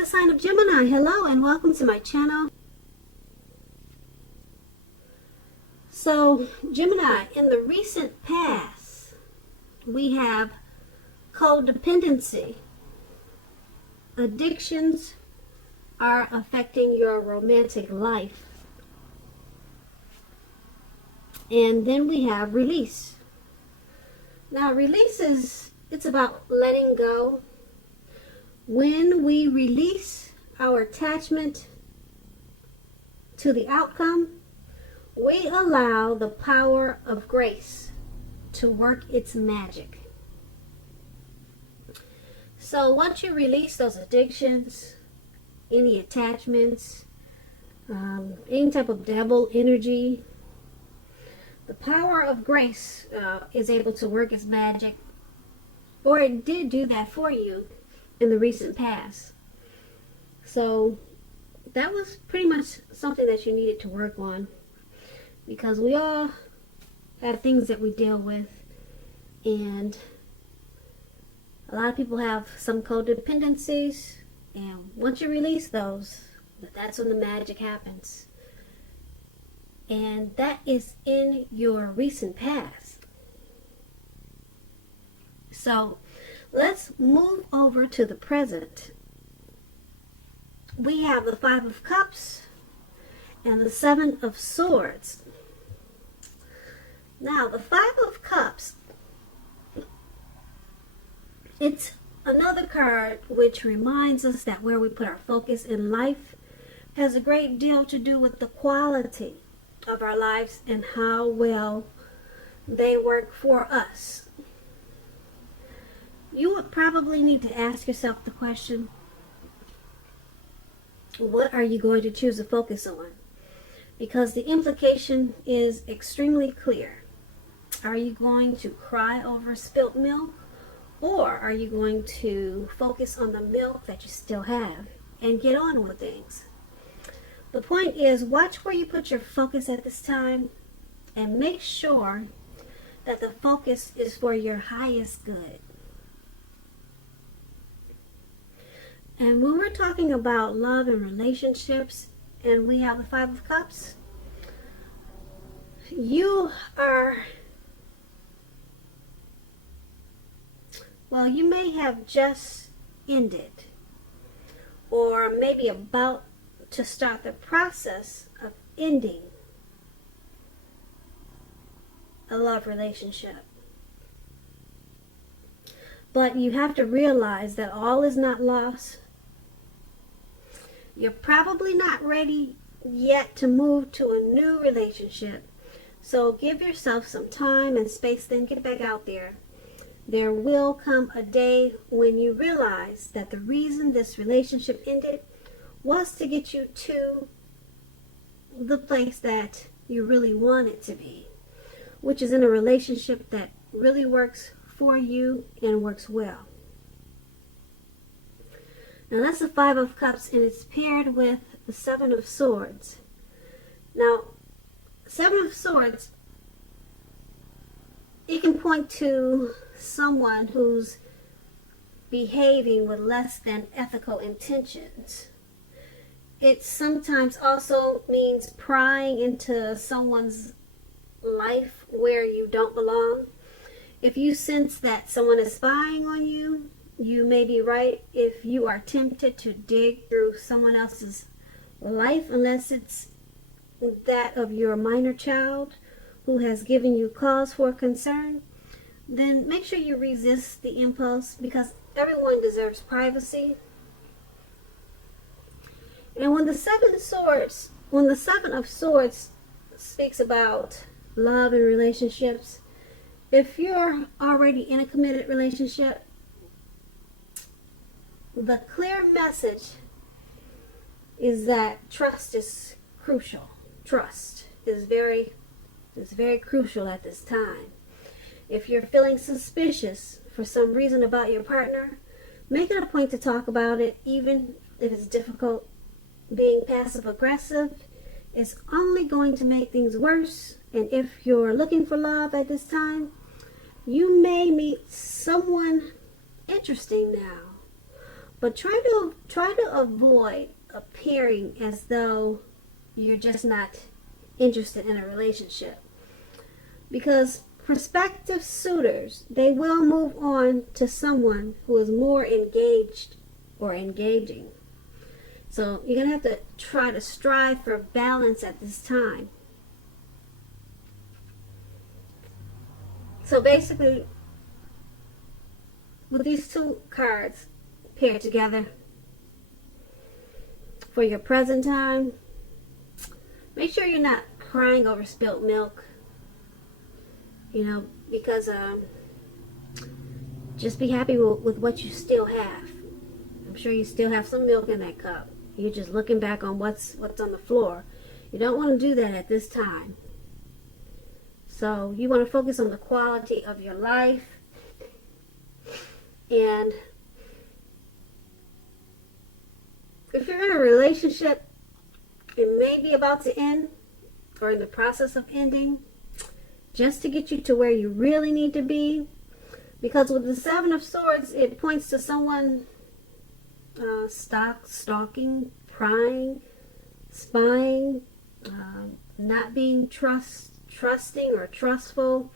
the sign of Gemini. Hello and welcome to my channel. So, Gemini, in the recent past, we have codependency. Addictions are affecting your romantic life. And then we have release. Now, release it's about letting go. When we release our attachment to the outcome, we allow the power of grace to work its magic. So once you release those addictions, any attachments, any type of devil energy, the power of grace is able to work its magic, or it did do that for you in the recent past. So that was pretty much something that you needed to work on, because we all have things that we deal with, and a lot of people have some codependencies, and once you release those, that's when the magic happens. And that is in your recent past. So let's move over to the present. We have the Five of Cups and the Seven of Swords. Now, the Five of Cups, it's another card which reminds us that where we put our focus in life has a great deal to do with the quality of our lives and how well they work for us. You would probably need to ask yourself the question, what are you going to choose to focus on? Because the implication is extremely clear. Are you going to cry over spilt milk, or are you going to focus on the milk that you still have and get on with things? The point is, watch where you put your focus at this time and make sure that the focus is for your highest good. And when we're talking about love and relationships, and we have the Five of Cups, you may have just ended, or maybe about to start the process of ending a love relationship. But you have to realize that all is not lost. You're probably not ready yet to move to a new relationship. So give yourself some time and space, then get back out there. There will come a day when you realize that the reason this relationship ended was to get you to the place that you really want it to be, which is in a relationship that really works for you and works well. Now that's the Five of Cups, and it's paired with the Seven of Swords. Now, Seven of Swords, it can point to someone who's behaving with less than ethical intentions. It sometimes also means prying into someone's life where you don't belong. If you sense that someone is spying on you, you may be right if you are tempted to dig through someone else's life, unless it's that of your minor child who has given you cause for concern. Then make sure you resist the impulse, because everyone deserves privacy. And when the Seven of Swords speaks about love and relationships, if you're already in a committed relationship, the clear message is that trust is crucial. Trust is very crucial at this time. If you're feeling suspicious for some reason about your partner, make it a point to talk about it, even if it's difficult. Being passive aggressive is only going to make things worse. And if you're looking for love at this time, you may meet someone interesting now. But try to avoid appearing as though you're just not interested in a relationship, because prospective suitors, they will move on to someone who is more engaged or engaging. So you're gonna have to try to strive for balance at this time. So basically, with these two cards paired together for your present time, make sure you're not crying over spilt milk, because just be happy with what you still have. I'm sure you still have some milk in that cup. You're just looking back on what's on the floor. You don't want to do that at this time. So you want to focus on the quality of your life. And if you're in a relationship, it may be about to end or in the process of ending, just to get you to where you really need to be. Because with the Seven of Swords, it points to someone stalking, prying, spying, not being trusting or trustful.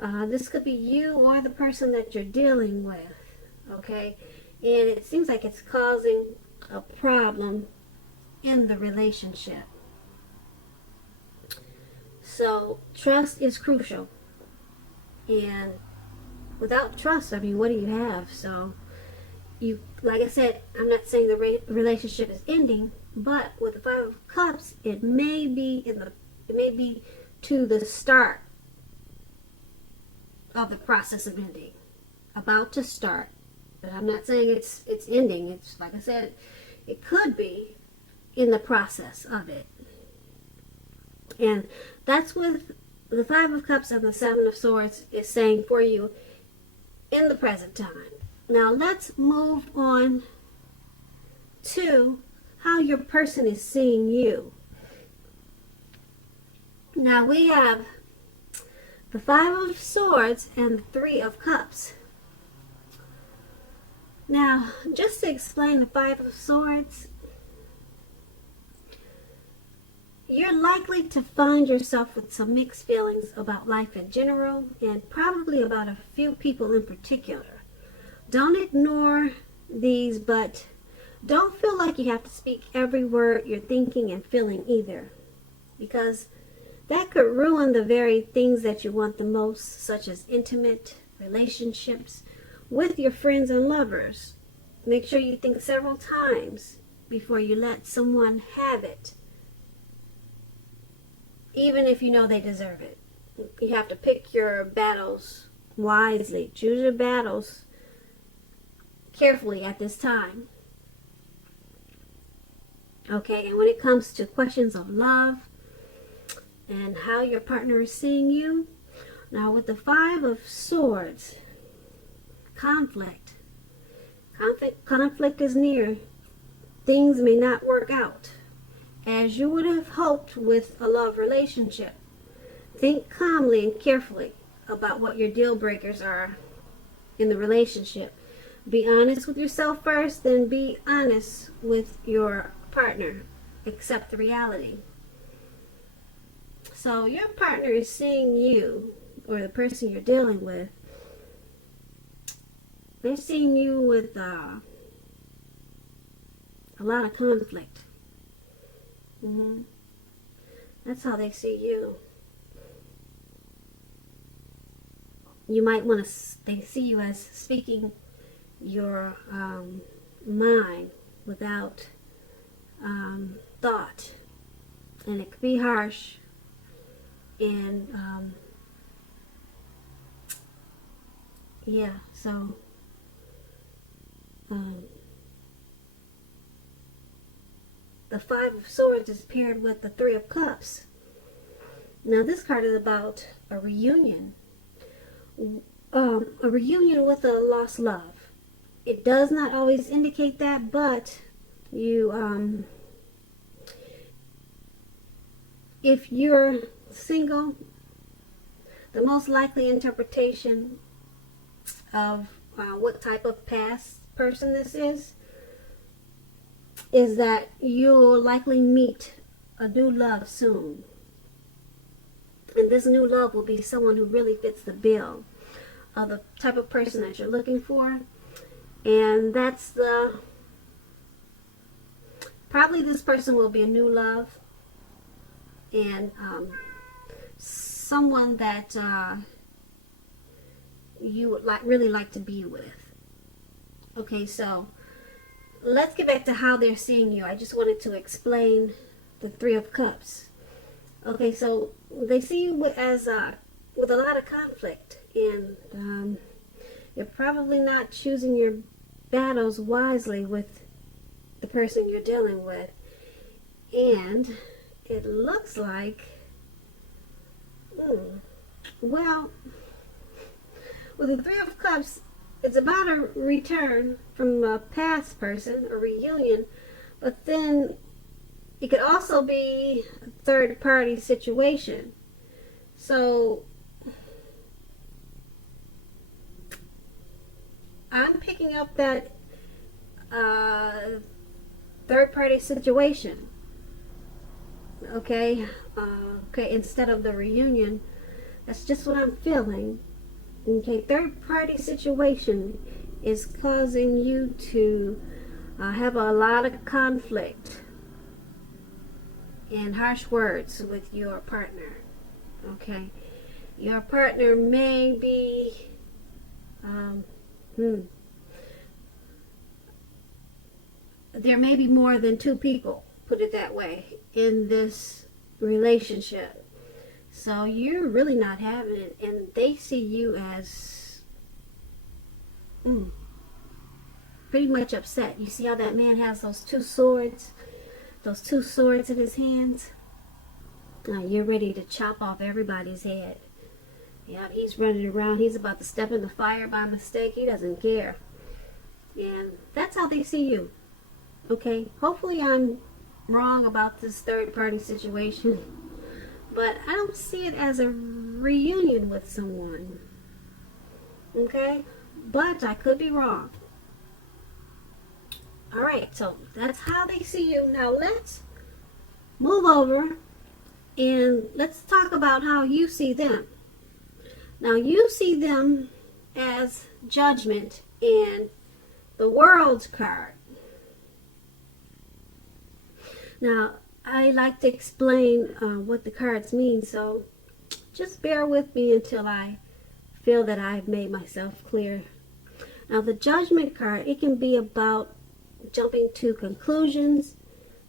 This could be you or the person that you're dealing with, okay? And it seems like it's causing a problem in the relationship. So trust is crucial. And without trust, I mean, what do you have? So like I said, I'm not saying the relationship is ending, but with the Five of Cups, it may be to the start of the process of ending, about to start. But I'm not saying it's ending. It's like I said, it could be in the process of it. And that's with the Five of Cups and the Seven of Swords is saying for you in the present time. Now let's move on to how your person is seeing you. Now we have the Five of Swords and the Three of Cups. Now, just to explain the Five of Swords, you're likely to find yourself with some mixed feelings about life in general and probably about a few people in particular. Don't ignore these, but don't feel like you have to speak every word you're thinking and feeling either, because that could ruin the very things that you want the most, such as intimate relationships with your friends and lovers. Make sure you think several times before you let someone have it, even if you know they deserve it. You have to pick your battles wisely. Choose your battles carefully at this time. Okay, and when it comes to questions of love and how your partner is seeing you, now with the Five of Swords, conflict is near. Things may not work out as you would have hoped with a love relationship. Think calmly and carefully about what your deal breakers are in the relationship. Be honest with yourself first, then be honest with your partner. Accept the reality. So your partner is seeing you, or the person you're dealing with, they're seeing you with a lot of conflict. That's how they see you. You might want to, they see you as speaking your mind without thought. And it could be harsh. And yeah, so the Five of Swords is paired with the Three of Cups. Now this card is about a reunion. A reunion with a lost love. It does not always indicate that, but you, if you're single, the most likely interpretation of what type of past person this is is that you'll likely meet a new love soon. And this new love will be someone who really fits the bill of the type of person that you're looking for. And that's probably this person will be a new love. And someone that you would really like to be with. Okay, so let's get back to how they're seeing you. I just wanted to explain the Three of Cups. Okay, so they see you as with a lot of conflict, and you're probably not choosing your battles wisely with the person you're dealing with. And it looks like, well, with the Three of Cups, it's about a return from a past person, a reunion, but then it could also be a third-party situation. So I'm picking up that third-party situation. Okay, instead of the reunion, that's just what I'm feeling. Okay, third-party situation is causing you to have a lot of conflict and harsh words with your partner. Okay, your partner may be there may be more than two people, put it that way, in this relationship. So you're really not having it, and they see you as pretty much upset. You see how that man has those two swords in his hands? You're ready to chop off everybody's head. Yeah, he's running around. He's about to step in the fire by mistake. He doesn't care. And that's how they see you. Okay, hopefully I'm wrong about this third-party situation, but I don't see it as a reunion with someone. Okay, but I could be wrong. Alright, so that's how they see you. Now let's move over and let's talk about how you see them. Now you see them as Judgment in the World's card. Now, I like to explain what the cards mean, so just bear with me until I feel that I've made myself clear. Now, the Judgment card, it can be about jumping to conclusions,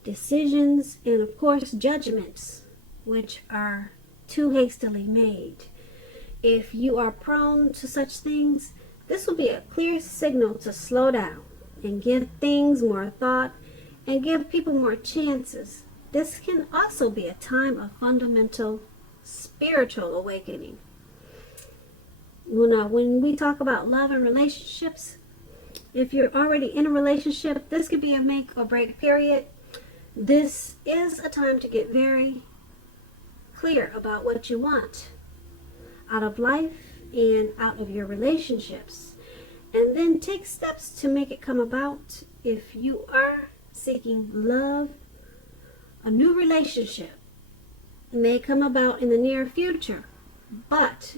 decisions, and of course, judgments, which are too hastily made. If you are prone to such things, this will be a clear signal to slow down and give things more thought and give people more chances. This can also be a time of fundamental spiritual awakening. Well, now, when we talk about love and relationships, if you're already in a relationship, this could be a make or break period. This is a time to get very clear about what you want out of life and out of your relationships, and then take steps to make it come about. If you are seeking love, a new relationship may come about in the near future, but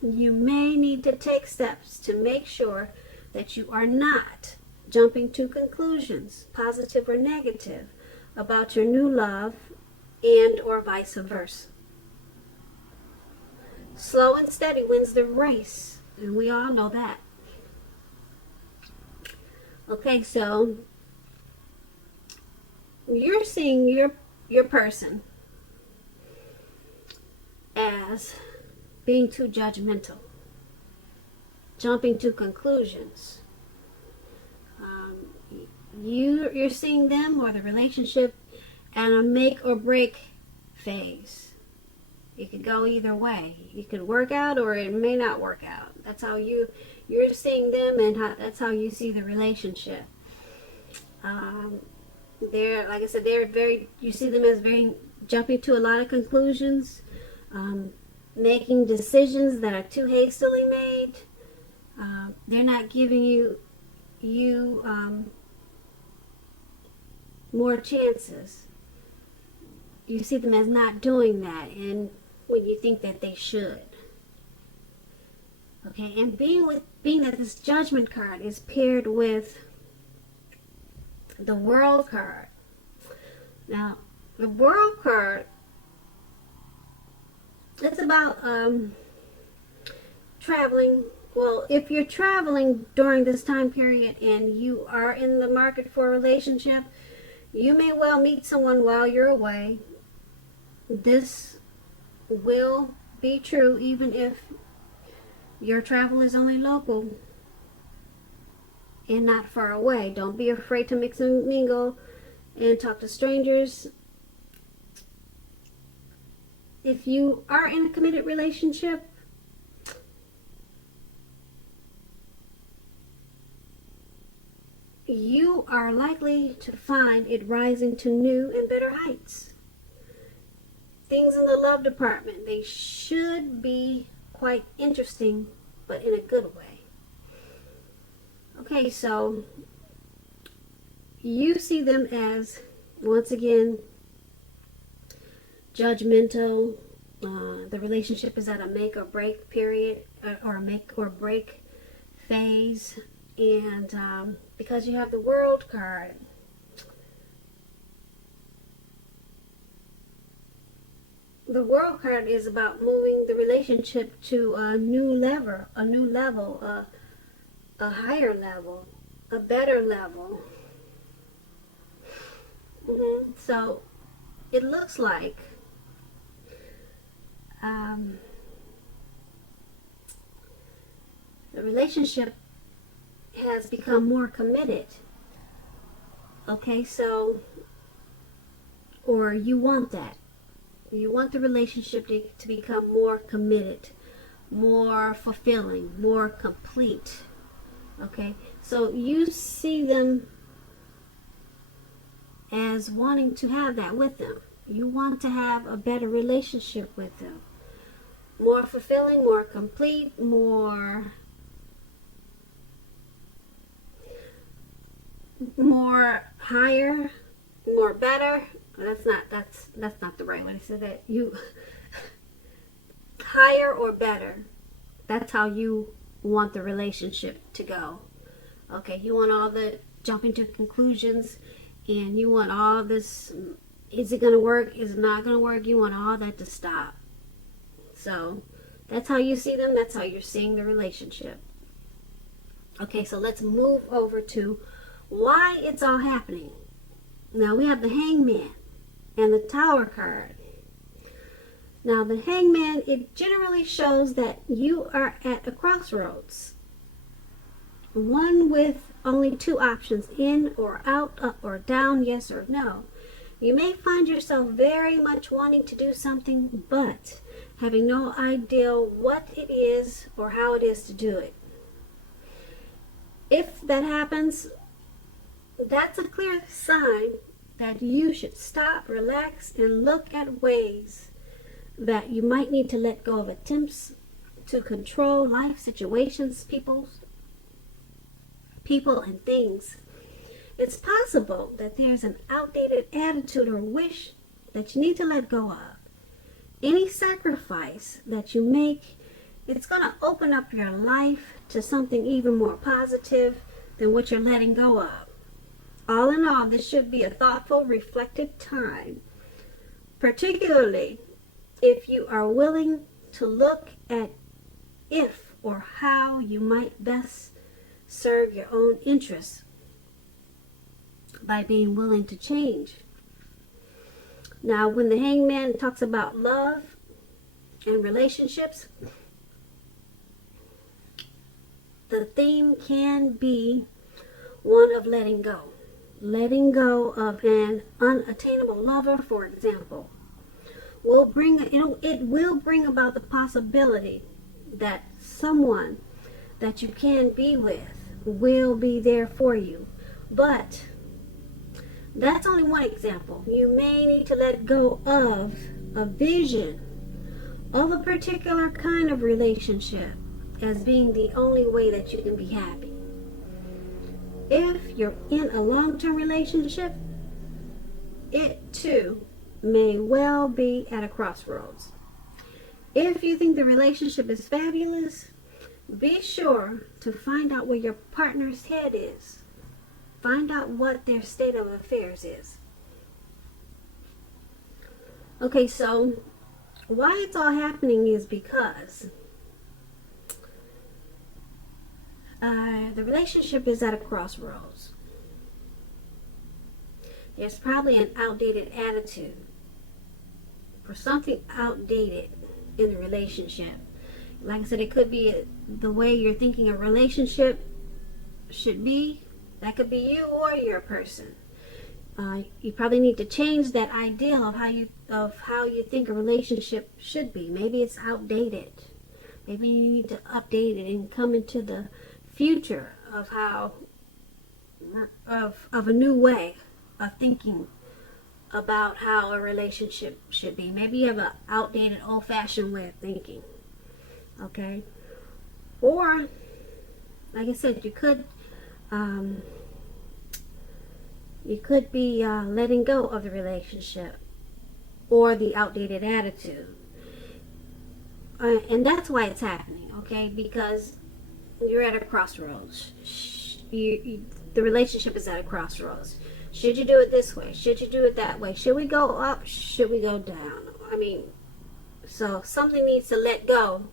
you may need to take steps to make sure that you are not jumping to conclusions, positive or negative, about your new love, and or vice versa. Slow and steady wins the race, and we all know that. Okay, so you're seeing your person as being too judgmental, jumping to conclusions. You're seeing them or the relationship at a make or break phase. It could go either way. It could work out or it may not work out. That's how you're seeing them, and that's how you see the relationship. They're, like I said, you see them as very jumping to a lot of conclusions, making decisions that are too hastily made. They're not giving you more chances. You see them as not doing that, and when you think that they should. Okay, and being that this Judgment card is paired with the World card. Now, the World card, it's about traveling. Well, if you're traveling during this time period and you are in the market for a relationship, you may well meet someone while you're away. This will be true even if your travel is only local and not far away. Don't be afraid to mix and mingle and talk to strangers. If you are in a committed relationship, you are likely to find it rising to new and better heights. Things in the love department, they should be quite interesting, but in a good way. Okay, so you see them as, once again, judgmental. The relationship is at a make or break period, or a make or break phase. And because you have the World card, the World card is about moving the relationship to a new level, a higher level, a better level. So it looks like the relationship has become more committed. Okay, so, or you want that. You want the relationship to become more committed, more fulfilling, more complete. Okay, so you see them as wanting to have that with them. You want to have a better relationship with them. More fulfilling, more complete, more higher, more better. That's not the right way to say that. You higher or better. That's how you want the relationship to go. Okay, you want all the jumping to conclusions, and you want all this, is it going to work, is it not going to work, you want all that to stop. So that's how you see them, that's how you're seeing the relationship. Okay, so let's move over to why it's all happening. Now we have the Hangman and the Tower card. Now the Hangman, it generally shows that you are at a crossroads. One with only two options, in or out, up or down, yes or no. You may find yourself very much wanting to do something, but having no idea what it is or how it is to do it. If that happens, that's a clear sign that you should stop, relax, and look at ways that you might need to let go of attempts to control life situations, people and things. It's possible that there's an outdated attitude or wish that you need to let go of. Any sacrifice that you make, it's going to open up your life to something even more positive than what you're letting go of. All in all, this should be a thoughtful, reflective time, particularly if you are willing to look at if or how you might best serve your own interests by being willing to change. Now, when the Hangman talks about love and relationships, the theme can be one of letting go. Letting go of an unattainable lover, for example, it will bring about the possibility that someone that you can be with will be there for you. But that's only one example. You may need to let go of a vision of a particular kind of relationship as being the only way that you can be happy. If you're in a long-term relationship, it too may well be at a crossroads. If you think the relationship is fabulous, be sure to find out where your partner's head is. Find out what their state of affairs is. Okay, so why it's all happening is because the relationship is at a crossroads. There's probably an outdated attitude or something outdated in the relationship. Like I said, it could be the way you're thinking a relationship should be. That could be you or your person. You probably need to change that ideal of how you think a relationship should be. Maybe it's outdated. Maybe you need to update it and come into the future of a new way of thinking about how a relationship should be. Maybe you have an outdated, old-fashioned way of thinking. Okay? Or, like I said, you could be letting go of the relationship or the outdated attitude. And that's why it's happening, okay? Because you're at a crossroads. The relationship is at a crossroads. Should you do it this way? Should you do it that way? Should we go up? Should we go down? I mean, so something needs to let go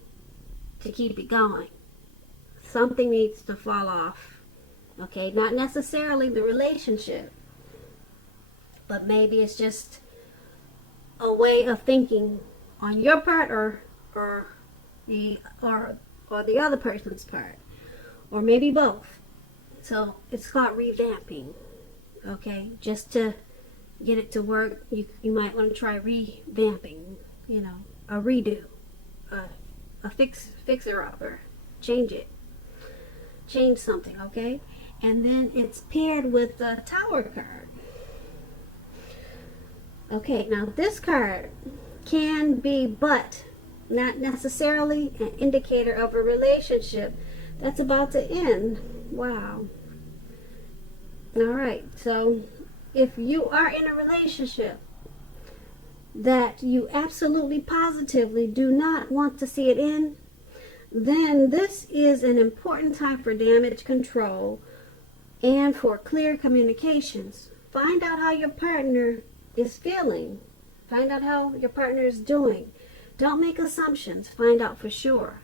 to keep it going. Something needs to fall off. Okay, not necessarily the relationship, but maybe it's just a way of thinking on your part or the other person's part, or maybe both. So it's called revamping. Okay, just to get it to work, you might want to try revamping. You know, a redo, a fixer upper, change it, change something. Okay, and then it's paired with the Tower card. Okay, now this card can be, but not necessarily, an indicator of a relationship that's about to end. Wow. Alright, so if you are in a relationship that you absolutely positively do not want to see it end, then this is an important time for damage control and for clear communications. Find out how your partner is feeling. Find out how your partner is doing. Don't make assumptions. Find out for sure.